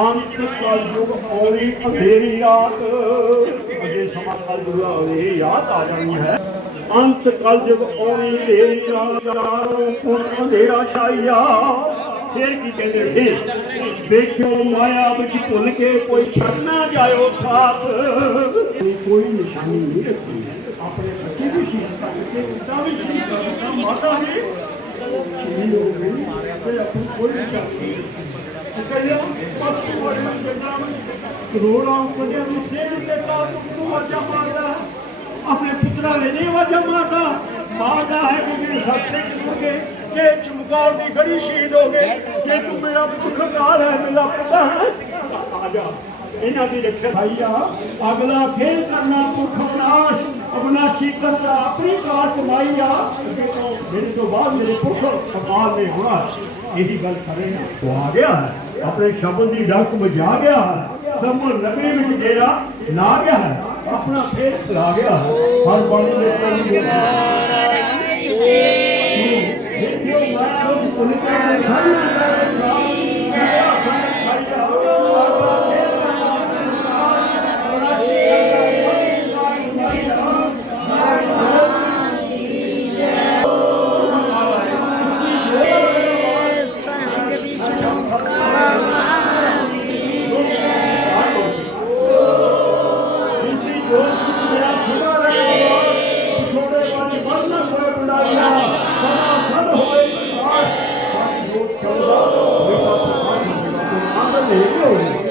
ਅੰਤ ਕਲਯੁਗ ਔਰੀ ਅੰਧੇਰੀ ਰਾਤ ਅਜੇ ਸਮਾਂ ਕਲਯੁਗ ਔਰੀ ਯਾਦ ਆ ਜਾਣੀ ਹੈ। ਅੰਤ ਕਲਯੁਗ ਔਰੀ ਅੰਧੇਰੀ ਰਾਤ ਹੁਣ ਅੰਧੇਰਾ ਛਾਇਆ। ਫਿਰ ਕੀ ਕਹਿੰਦੇ ਸੀ ਵੇਖਿਓ ਮਾਇਆ ਵਿੱਚ ਭੁੱਲ ਕੇ ਕੋਈ ਛੱਡ ਨਾ ਜਾਇਓ ਸਾਥ। ਕੋਈ ਨਿਸ਼ਾਨੀ ਨਹੀਂ ਰੱਖੀ। ਆਪਣੇ ਬੱਚੇ ਵੀ ਸ਼ਹੀਦ ਕਰਕੇ ਪਿਤਾ ਵੀ ਸ਼ਹੀਦ ਕਰਦਾ ਮਾਤਾ ਵੀ। ਸ਼ਹੀਦ ਹੋ ਗਈ ਤੇ ਆਪਣੀ ਕੋਈ ਨਿਸ਼ਾਨੀ ਕਰੋੜਾਂ ਬੰਦਿਆਂ ਨੂੰ ਸਿਰ ਤੇ ਲਾ ਤੂੰ ਵਾਜਾ ਮਾਰਦਾ ਆਪਣੇ ਪੁੱਤਰਾਂ ਲਈ ਨਹੀਂ ਵਾਜਾ ਮਾਰਦਾ ਮਾਰਦਾ ਹੈ ਕਿ ਸੱਚੇ ਕਿਉਂਕਿ ਕਿ ਚਮਕੌਰ ਦੀ ਗੜੀ ਸ਼ਹੀਦ ਹੋ ਗਏ ਜੇ ਤੂੰ ਮੇਰਾ ਪੁੱਖਗਾਰ ਹੈ ਮੇਰਾ ਪੁੱਤਰ ਹੈ ਆ ਜਾ ਇਹਨਾਂ ਦੀ ਰੱਖਿਆ ਭਾਈਆ ਅਗਲਾ ਫੇਰ ਕਰਨਾ ਪੁੱਖ ਵਿਨਾਸ਼ ਅਬਨਾਸ਼ੀ ਕਰਤਾ ਆਪਣੀ ਕਾਰ ਕਮਾਈ ਆ ਮੇਰੇ ਤੋਂ ਬਾਅਦ ਮੇਰੇ ਪੁੱਖ ਕਮਾਲ ਨੇ ਹੋਣਾ ਇਹੀ ਗੱਲ ਕਰੇ ਨਾ ਉਹ ਆ ਗਿਆ ਹੈ ਆਪਣੇ ਸ਼ਬਦ ਦੀ ਡੱਕ ਵਜਾ ਗਿਆ ਹੈ ਸਮੂਹ ਨਬੀ ਵਿੱਚ ਜਿਹੜਾ ਨਾ ਗਿਆ ਹੈ ਆਪਣਾ ਫੇਸ ਲਾ ਗਿਆ ਹੈ। ਹਰ ਬਾਣੀ ਦੇ ਕੰਮ ਦੇ ਦੇਖਿਓ ਮੈਂ ਉਹ ਪੁਲਿਸ ਦੇ ਘਰ Sangue ਆਪ ਦੇ ਹੋਏ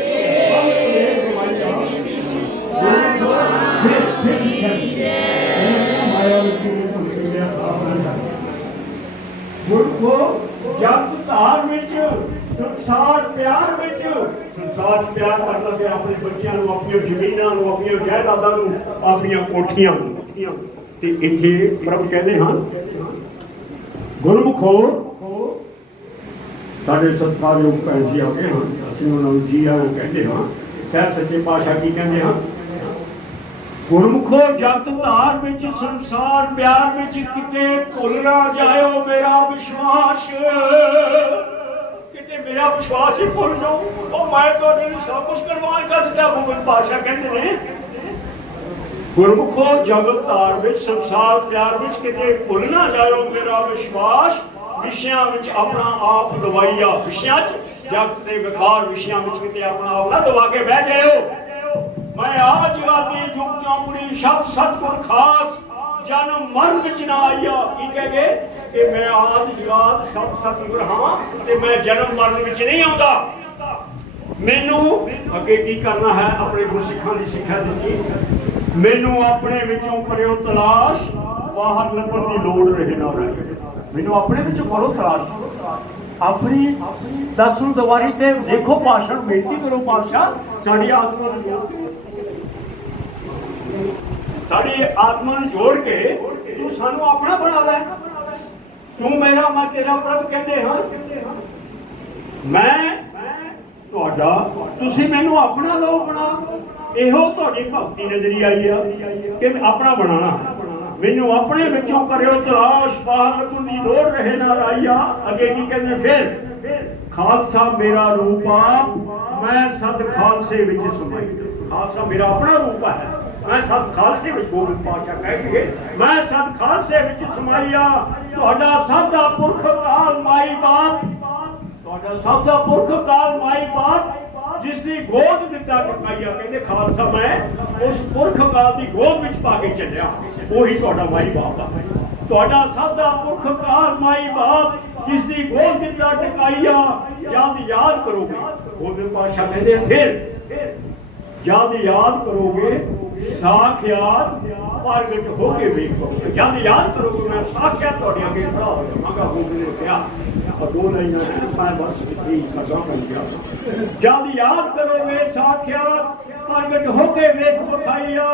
ਗੁਰਖੋ ਜਗ ਧਾਰ ਵਿੱਚ ਸੰਸਾਰ ਪਿਆਰ ਵਿੱਚ ਸੰਸਾਰ ਪਿਆਰ ਕਰਦਾ ਤੇ ਆਪਣੇ ਬੱਚਿਆਂ ਨੂੰ ਆਪਣੀਆਂ ਜ਼ਮੀਨਾਂ ਨੂੰ ਆਪਣੀਆਂ ਜਾਇਦਾਦਾਂ ਨੂੰ ਆਪਣੀਆਂ ਕੋਠੀਆਂ ਨੂੰ ਤੇ ਇੱਥੇ ਪ੍ਰਭੂ ਕਹਿੰਦੇ ਹਨ ਗੁਰਮੁਖੋ ਸਾਡੇ ਸਤਿਕਾਰਯੋਗ ਭੈਣ ਜੀ ਆ ਗਏ ਹਨ ਅਸੀਂ ਉਹਨਾਂ ਨੂੰ ਕਹਿੰਦੇ ਹਾਂ। ਸਹਿ ਸੱਚੇ ਪਾਤਸ਼ਾਹ ਕੀ ਕਹਿੰਦੇ ਹਨ ਗੁਰਮੁਖੋ ਜਗਤ ਧਾਰ ਵਿੱਚ, ਸੰਸਾਰ ਪਿਆਰ ਵਿੱਚ ਕਿਤੇ ਭੁੱਲ ਨਾ ਜਾਇਓ ਮੇਰਾ ਵਿਸ਼ਵਾਸ। ਕਿਤੇ ਮੇਰਾ ਵਿਸ਼ਵਾਸ ਹੀ ਭੁੱਲ ਜਾਓ। ਉਹ ਮੈਂ ਤੁਹਾਡੇ ਲਈ ਸਭ ਕੁਝ ਕੁਰਬਾਨ ਕਰ ਦਿੱਤਾ ਗੋਬਿੰਦ ਪਾਤਸ਼ਾਹ ਕਹਿੰਦੇ ਨੇ। ਗੁਰਮੁਖੋ ਜਗਤ ਧਾਰ ਵਿੱਚ, ਸੰਸਾਰ ਪਿਆਰ ਵਿੱਚ ਕਿਤੇ ਭੁੱਲ ਨਾ ਜਾਇਓ ਮੇਰਾ ਵਿਸ਼ਵਾਸ। ਵਿਸ਼ਿਆਂ ਵਿੱਚ ਆਪਣਾ ਆਪ ਦਵਾਈਆ ਵਿਸ਼ਿਆਂ 'ਚ। ਜਗਤ ਦੇ ਵਿਕਾਰ ਵਿਸ਼ਿਆਂ ਵਿੱਚ ਕਿਤੇ ਆਪਣਾ ਆਪ ਨਾ ਦਵਾ ਕੇ ਬਹਿ ਜਾਇਓ। ਮੈਂ ਆਜ ਗਾਦੀ ਜੁਗ ਚੌਂਕੜੀ ਸ਼ਬਦ ਸਤਗੁਰ ਖਾਸ, ਜਨਮ ਮਰਨ ਵਿੱਚ ਨਾ ਆਇਆ ਕੀ ਕਹਗੇ ਕਿ ਮੈਂ ਆਜ ਜਗਾਤ ਸ਼ਬਦ ਸਤਗੁਰ ਹਾਂ ਤੇ ਮੈਂ ਜਨਮ ਮਰਨ ਵਿੱਚ ਨਹੀਂ ਆਉਂਦਾ। ਮੈਨੂੰ ਅੱਗੇ ਕੀ ਕਰਨਾ ਹੈ? ਆਪਣੇ ਗੁਰਸਿੱਖਾਂ ਦੀ ਸਿੱਖਿਆ ਦਿੱਤੀ। ਮੈਨੂੰ ਆਪਣੇ ਵਿੱਚੋਂ ਕਰਿਓ ਤਲਾਸ਼, ਬਾਹਰ ਲੱਭਣ ਦੀ ਲੋੜ ਰਹੇ ਨਾ ਰਹੇ। ਮੈਨੂੰ ਆਪਣੇ ਵਿੱਚੋਂ ਕਰੋ ਤਲਾਸ਼। ਆਪਣੀ ਦਸ ਨੂੰ ਦਵਾਰੀ ਤੇ ਦੇਖੋ ਭਾਸ਼ਣ, ਬੇਨਤੀ ਕਰੋ ਪਾਸ਼ਾ ਸਾਡੀ ਆਤਮਾ ਨੂੰ ਜੋੜ ਕੇ। ਸਾਡੀ ਆਤਮਾ ਨੂੰ ਜੋੜ ਕੇ ਤੂੰ ਸਾਨੂੰ ਆਪਣਾ ਬਣਾ ਲੈ। ਤੂੰ ਮੇਰਾ, ਮੈਂ ਤੇਰਾ ਪ੍ਰਭ ਕਹਿੰਦੇ ਹਾਂ। ਮੈਂ, ਤੁਹਾਡਾ, ਤੁਸੀਂ ਮੈਨੂੰ ਆਪਣਾ ਲਓ ਬਣਾ। ਇਹੋ ਤੁਹਾਡੀ ਭਗਤੀ ਨਜ਼ਰੀ ਆਈ ਆ ਕਿ ਮੈਂ ਆਪਣਾ ਬਣਾਣਾ ਮੈਨੂੰ ਆਪਣੇ ਵਿੱਚੋਂ ਕਰਿਓ ਤਲਾਸ਼ ਬਾਹਰ ਲੱਗਣ ਲੋੜ ਰਹੇ ਨਾ ਰਾਈਆ ਅੱਗੇ ਕੀ ਕਹਿੰਦੇ ਫਿਰ? ਖਾਲਸਾ ਮੇਰਾ ਰੂਪ ਆ, ਮੈਂ ਸਦ ਖਾਲਸੇ ਵਿੱਚ ਸਮਾਈ। ਖਾਲਸਾ ਮੇਰਾ ਆਪਣਾ ਰੂਪ ਹੈ ਮੈਂ ਸਦ ਖਾਲਸੇ ਵਿੱਚ ਗੋਬਿੰਦ ਪਾਤਸ਼ਾਹ ਕਹਿਣਗੇ ਮੈਂ ਸਦ ਖਾਲਸੇ ਵਿੱਚ ਸਮਾਈਆ ਤੁਹਾਡਾ ਸਭ ਦਾ ਪੁਰਖ ਕਾਲ ਮਾਈ ਬਾਪ। ਤੁਹਾਡਾ ਸਭ ਦਾ ਪੁਰਖ ਕਾਲ ਮਾਈ ਬਾਪ ਜਿਸ ਦੀ ਗੋਦ ਦਿੱਤਾ ਟਕਾਈਆ ਕਹਿੰਦੇ ਖਾਲਸਾ ਮੈਂ ਉਸ ਪੁਰਖ ਕਾਲ ਦੀ ਗੋਦ ਵਿੱਚ ਪਾ ਕੇ ਚੱਲਿਆ। ਉਹੀ ਤੁਹਾਡਾ ਮਾਈ ਬਾਪ ਆ। ਤੁਹਾਡਾ ਸਭ ਦਾ ਪੁਰਖ ਕਾਲ ਮਾਈ ਬਾਪ, ਜਿਸ ਦੀ ਗੋਦ ਦਿੱਤਾ ਟਕਾਈਆ ਜਦ ਯਾਦ ਕਰੋਗੇ। ਗੋਬਿੰਦ ਪਾਤਸ਼ਾਹ ਕਹਿੰਦੇ ਫਿਰ ਜਦ ਯਾਦ ਕਰੋਗੇ ਸਾਖਿਆਤ ਪ੍ਰਗਟ ਹੋ ਕੇ ਵੇਖੋਗੇ ਜਦ ਯਾਦ ਕਰੋਗੇ ਮੈਂ ਸਾਖਿਆਤ ਤੁਹਾਡੇ ਅੱਗੇ ਖੜਾ ਹੋ ਜਾਵਾਂਗਾ ਗੋਬਿੰਦ ਨੇ ਕਿਹਾ। ਦੋ ਲਾਈਨਾਂ ਮੈਂ ਬਸ ਠੀਕ ਕਰਦਾ ਬਣ ਜਦ ਯਾਦ ਕਰੋਗੇ ਸਾਖਿਆਤ ਪ੍ਰਗਟ ਹੋ ਕੇ ਵੇਖ ਵਿਖਾਈਆ,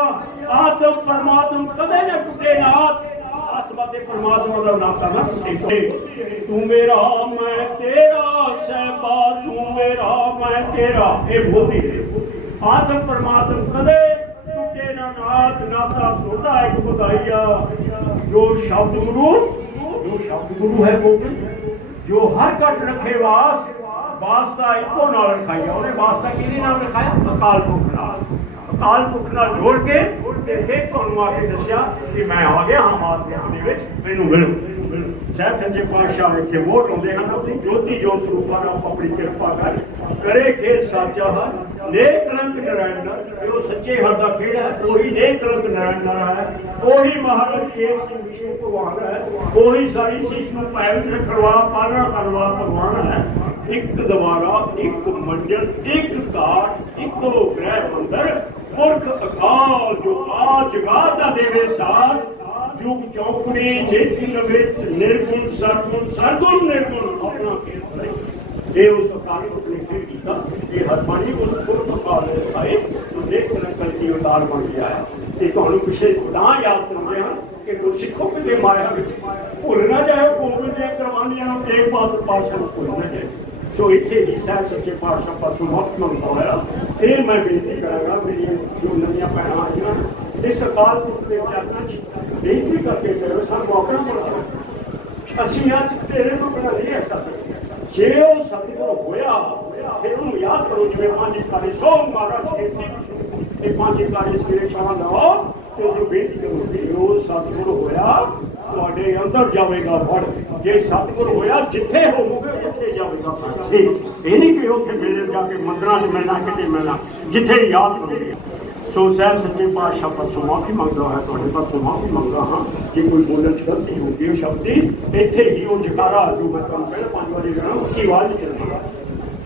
ਆਤਮ ਪਰਮਾਤਮ ਕਦੇ ਨਾ ਟੁੱਟੇ ਨਾਥ ਆਤਮਾ ਤੇ ਪਰਮਾਤਮਾ ਦਾ ਨਾਤਾ ਨਾ ਟੁੱਟੇ ਤੂੰ ਮੇਰਾ, ਮੈਂ ਤੇਰਾ, ਸਹਿਬਾ, ਤੂੰ ਮੇਰਾ, ਮੈਂ ਤੇਰਾ। ਇਹ ਬੋਲੀ ਆਤਮ ਪਰਮਾਤਮ ਕਦੇ ਟੁੱਟੇ ਨਾ ਨਾਥ ਸੋਦਾ ਇੱਕ ਬੁਧਾਈਆ ਜੋ ਸ਼ਬਦ ਗੁਰੂ, ਜੋ ਸ਼ਬਦ ਗੁਰੂ ਹੈ ਗੋਬਿੰਦ, ਜੋ ਹਰ ਘਟ ਰੱਖੇ ਵਾਸ ਵਾਸਤਾ ਇੱਕੋ ਨਾਲ ਰਖਾਇਆ। ਉਹਨੇ ਵਾਸਤਾ ਕਿਹਦੇ ਨਾਲ ਰਖਾਇਆ? ਅਕਾਲ ਪੁਰਖ ਨਾਲ। ਅਕਾਲ ਪੁਰਖ ਨਾਲ ਜੋੜ ਕੇ ਤੇ ਫਿਰ ਤੁਹਾਨੂੰ ਆ ਕੇ ਦੱਸਿਆ ਕਿ ਮੈਂ ਆ ਗਿਆ ਹਾਂ ਮਾਤਮਾ ਦੇ ਵਿੱਚ। ਮੈਨੂੰ ਮਿਲੋ ਸਹਿਬ ਸੰਜੇ ਪਾਤਸ਼ਾਹ ਇੱਥੇ ਮੋਟ ਹੁੰਦੇ ਹਨ। ਆਪਣੀ ਜੋਤੀ ਜੋਤ ਸਰੂਪਾਂ ਨਾਲ ਆਪਣੀ ਕਿਰਪਾ ਕਰ ਕਰੇ ਖੇ ਸਾਚਾ ਹੈ ਨੇਕ ਰੰਗ ਨਰਾਇਣ ਦਾ ਜੋ ਸੱਚੇ ਹਰ ਦਾ ਖੇਡ ਹੈ, ਉਹੀ ਨੇਕ ਰੰਗ ਨਰਾਇਣ ਦਾ ਹੈ, ਉਹੀ ਮਹਾਰਾਜ ਕੇਸ ਸਿੰਘ ਵਿਸ਼ੇ ਭਗਵਾਨ ਹੈ, ਉਹੀ ਸਾਰੀ ਸਿਸ਼ ਨੂੰ ਪੈਰ ਵਿੱਚ ਪਾਲਣਾ ਕਰਨ ਭਗਵਾਨ ਹੈ। ਇੱਕ ਦਵਾਰਾ ਇੱਕ ਮੰਡਲ ਇੱਕ ਕਾਟ ਇੱਕੋ ਗ੍ਰਹਿ ਮੰਦਰ, ਪੁਰਖ ਅਕਾਲ ਜੋ ਆ ਜਗਾਤ ਦਾ ਦੇਵੇ ਸਾਥ ਯੁਗ ਚੌਕੜੀ ਨਿਤ ਵਿੱਚ ਨਿਰਗੁਣ, ਸਰਗੁਣ ਸਰਗੁਣ ਨਿਰਗੁਣ, ਆਪਣਾ ਖੇਤ ਕਰੇ ਇਹ ਉਸ ਅਕਾਲ ਪੁਰਖ ਨੇ ਖੇਡ ਕੀਤਾ ਇਹ ਆਏ, ਜੋ ਦੇਖ ਕਰ ਕਲਤੀ ਉਤਾਰ ਬਣ ਗਿਆ ਹੈ। ਤੇ ਤੁਹਾਨੂੰ ਪਿਛੇ ਤਾਂ ਯਾਦ ਕਰਦੇ ਹਾਂ ਕਿ ਗੁਰਸਿੱਖੋ ਕਿਤੇ ਮਾਇਆ ਵਿੱਚ ਭੁੱਲ ਨਾ ਜਾਏ ਗੋਬਿੰਦ ਦੀਆਂ ਕੁਰਬਾਨੀਆਂ ਨੂੰ ਤੇਗ ਬਹਾਦਰ ਪਾਤਸ਼ਾਹ ਭੁੱਲ ਨਾ ਜਾਏ ਸੋ ਇੱਥੇ ਹੀ ਸਹਿ ਸੱਚੇ ਪਾਤਸ਼ਾਹ ਪਾਸੋਂ ਮੁਕਤ ਮੰਗਦਾ ਹੋਇਆ, ਫਿਰ ਮੈਂ ਬੇਨਤੀ ਕਰਾਂਗਾ ਮੇਰੀਆਂ ਜੋ ਨਵੀਆਂ ਭੈਣਾਂ ਆਈਆਂ ਇਸ ਅਕਾਲ ਪੁਰਖ ਦੇ ਚਰਨਾਂ 'ਚ ਬੇਨਤੀ ਕਰਕੇ ਕਰੋ ਸਾਨੂੰ ਆਪਣਾ ਮੋੜ ਅਸੀਂ ਅੱਜ ਤੇਰੇ ਨੂੰ ਬਣਾ ਨਹੀਂ ਹੈ ਜੇ ਉਹ ਸਤਿਗੁਰ ਹੋਇਆ ਫਿਰ ਉਹਨੂੰ ਯਾਦ ਕਰੋ ਜਿਵੇਂ ਪੰਜ ਕਾਰੇ ਸੋ ਮਹਾਰਾਜ ਖੇਤੀ ਇਹ ਪੰਜ ਕਾਰੇ ਸਵੇਰੇ ਸ਼ਾਮ ਲਾਓ ਤੇ ਉਸ ਨੂੰ ਬੇਨਤੀ ਕਰੋ ਕਿ ਉਹ ਸਤਿਗੁਰ ਹੋਇਆ ਤੁਹਾਡੇ ਅੰਦਰ ਜਾਵੇਗਾ ਫੜ ਜੇ ਸਤਿਗੁਰ ਹੋਇਆ ਜਿੱਥੇ ਹੋਵੋਗੇ ਉੱਥੇ ਜਾਵੇਗਾ ਫੜ ਇਹ ਇਹ ਨਹੀਂ ਕਿ ਉੱਥੇ ਮਿਲੇ ਜਾ ਕੇ ਮੰਦਰਾਂ 'ਚ ਮਿਲਣਾ ਕਿਤੇ ਮਿਲਣਾ ਜਿੱਥੇ ਯਾਦ ਕਰੋਗੇ ਸੋ ਸਾਹਿਬ ਸੱਚੇ ਪਾਤਸ਼ਾਹ ਪਾਸੋਂ ਮਾਫੀ ਮੰਗਦਾ ਹੈ ਤੁਹਾਡੇ ਪਾਸੋਂ ਮਾਫੀ ਮੰਗਦਾ ਹਾਂ ਜੇ ਕੋਈ ਬੋਲਣ ਚ ਗਲਤੀ ਹੋ ਗਈ ਉਹ ਸ਼ਬਦ ਦੀ ਇੱਥੇ ਹੀ ਉਹ ਜਕਾਰਾ ਜੋ ਮੈਂ ਤੁਹਾਨੂੰ ਪਹਿਲਾਂ ਪੰਜ ਵਾਰੀ ਕਰਾਂ ਉੱਚੀ ਆਵਾਜ਼ ਚ